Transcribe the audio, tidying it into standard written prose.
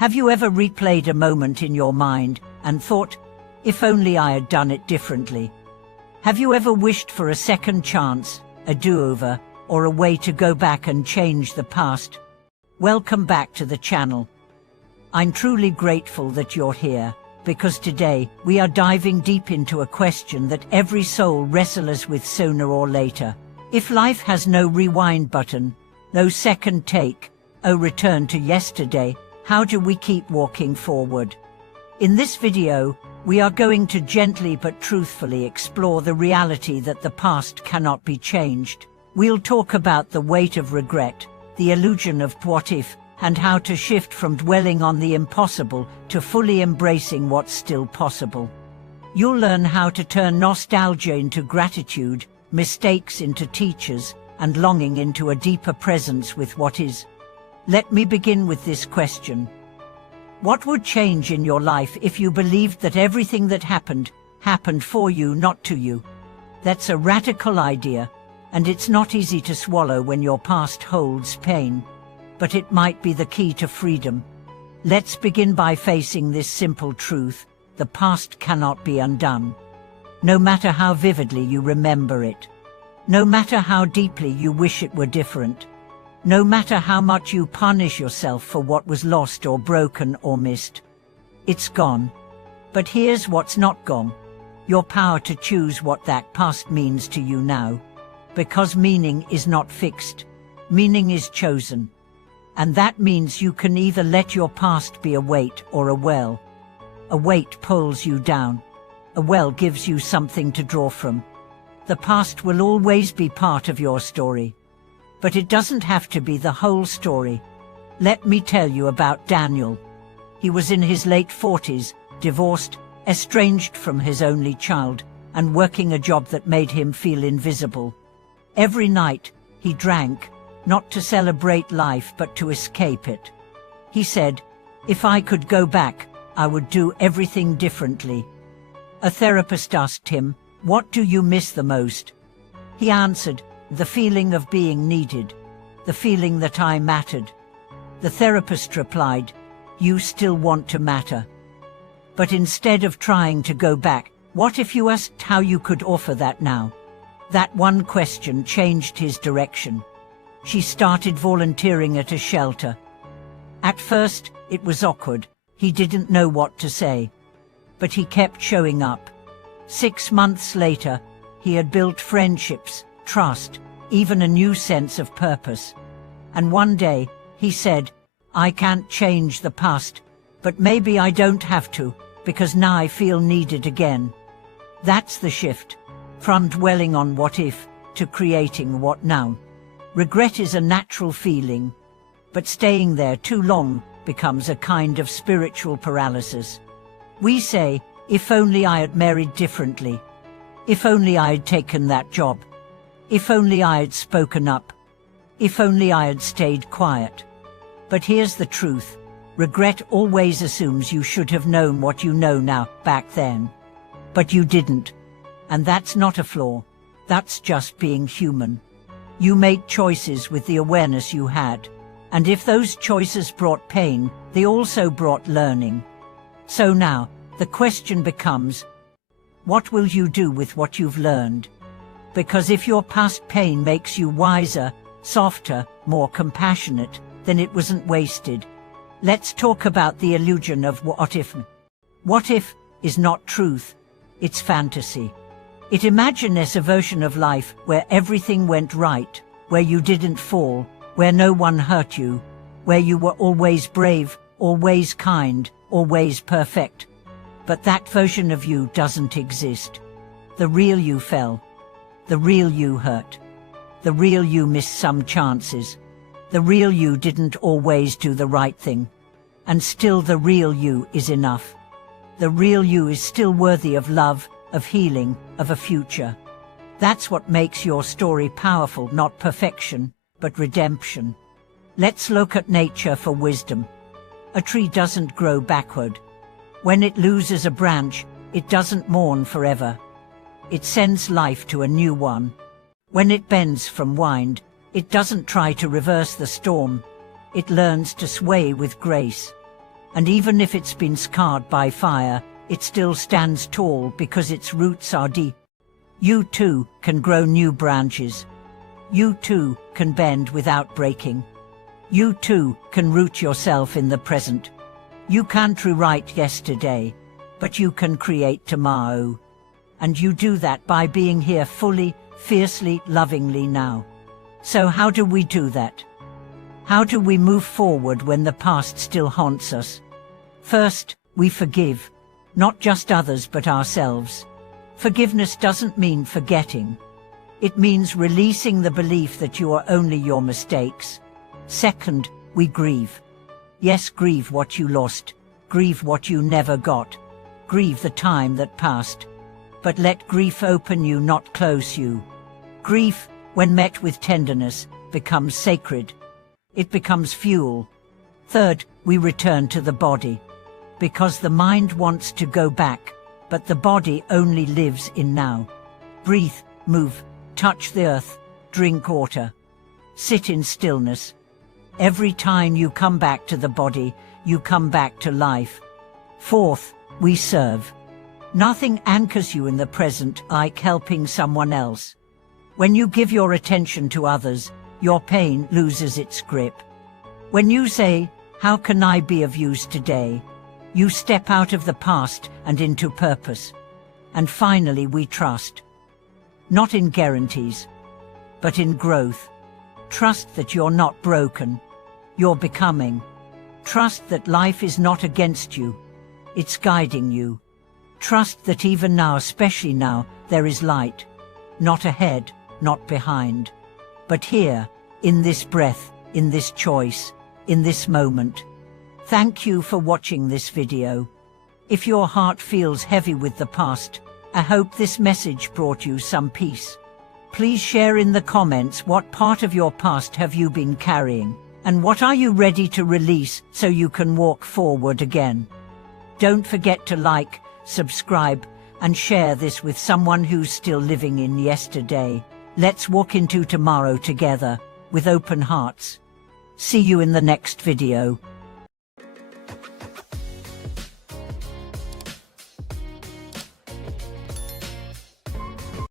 Have you ever replayed a moment in your mind and thought, if only I had done it differently? Have you ever wished for a second chance, a do-over, or a way to go back and change the past? Welcome back to the channel. I'm truly grateful that you're here, because today we are diving deep into a question that every soul wrestles with sooner or later. If life has no rewind button, no second take, no return to yesterday, how do we keep walking forward? In this video, we are going to gently but truthfully explore the reality that the past cannot be changed. We'll talk about the weight of regret, the illusion of what if, and how to shift from dwelling on the impossible to fully embracing what's still possible. You'll learn how to turn nostalgia into gratitude, mistakes into teachers, and longing into a deeper presence with what is. Let me begin with this question. What would change in your life if you believed that everything that happened for you, not to you? That's a radical idea, and it's not easy to swallow when your past holds pain. But it might be the key to freedom. Let's begin by facing this simple truth: the past cannot be undone. No matter how vividly you remember it, no matter how deeply you wish it were different, no matter how much you punish yourself for what was lost or broken or missed, it's gone. But here's what's not gone: your power to choose what that past means to you now. Because meaning is not fixed, meaning is chosen. And that means you can either let your past be a weight or a well. A weight pulls you down. A well gives you something to draw from. The past will always be part of your story. But it doesn't have to be the whole story. Let me tell you about Daniel. He was in his late 40s, divorced, estranged from his only child, and working a job that made him feel invisible. Every night, he drank, not to celebrate life but to escape it. He said, "If I could go back, I would do everything differently." A therapist asked him, "What do you miss the most?" He answered, "The feeling of being needed, the feeling that I mattered." The therapist replied, "You still want to matter. But instead of trying to go back, what if you asked how you could offer that now?" That one question changed his direction. She started volunteering at a shelter. At first, it was awkward. He didn't know what to say. But he kept showing up. 6 months later, he had built friendships, trust, even a new sense of purpose. And one day, he said, "I can't change the past, but maybe I don't have to, because now I feel needed again." That's the shift. From dwelling on what if, to creating what now. Regret is a natural feeling, but staying there too long becomes a kind of spiritual paralysis. We say, if only I had married differently. If only I had taken that job. If only I had spoken up. If only I had stayed quiet. But here's the truth. Regret always assumes you should have known what you know now, back then. But you didn't. And that's not a flaw. That's just being human. You made choices with the awareness you had. And if those choices brought pain, they also brought learning. So now, the question becomes, what will you do with what you've learned? Because if your past pain makes you wiser, softer, more compassionate, then it wasn't wasted. Let's talk about the illusion of what if. What if is not truth, it's fantasy. It imagines a version of life where everything went right, where you didn't fall, where no one hurt you, where you were always brave, always kind, always perfect. But that version of you doesn't exist. The real you fell. The real you hurt. The real you missed some chances. The real you didn't always do the right thing. And still the real you is enough. The real you is still worthy of love, of healing, of a future. That's what makes your story powerful, not perfection, but redemption. Let's look at nature for wisdom. A tree doesn't grow backward. When it loses a branch, it doesn't mourn forever. It sends life to a new one. When it bends from wind, it doesn't try to reverse the storm. It learns to sway with grace. And even if it's been scarred by fire, it still stands tall because its roots are deep. You too can grow new branches. You too can bend without breaking. You too can root yourself in the present. You can't rewrite yesterday, but you can create tomorrow. And you do that by being here fully, fiercely, lovingly now. So how do we do that? How do we move forward when the past still haunts us? First, we forgive, not just others but ourselves. Forgiveness doesn't mean forgetting. It means releasing the belief that you are only your mistakes. Second, we grieve. Yes, grieve what you lost. Grieve what you never got. Grieve the time that passed. But let grief open you, not close you. Grief, when met with tenderness, becomes sacred. It becomes fuel. Third, we return to the body. Because the mind wants to go back, but the body only lives in now. Breathe, move, touch the earth, drink water. Sit in stillness. Every time you come back to the body, you come back to life. Fourth, we serve. Nothing anchors you in the present like helping someone else. When you give your attention to others, your pain loses its grip. When you say, "How can I be of use today?" you step out of the past and into purpose. And finally, we trust. Not in guarantees, but in growth. Trust that you're not broken. You're becoming. Trust that life is not against you. It's guiding you. Trust that even now, especially now, there is light. Not ahead, not behind, but here, in this breath, in this choice, in this moment. Thank you for watching this video. If your heart feels heavy with the past, I hope this message brought you some peace. Please share in the comments what part of your past have you been carrying, and what are you ready to release so you can walk forward again. Don't forget to like, subscribe, and share this with someone who's still living in yesterday. Let's walk into tomorrow together, with open hearts. See you in the next video.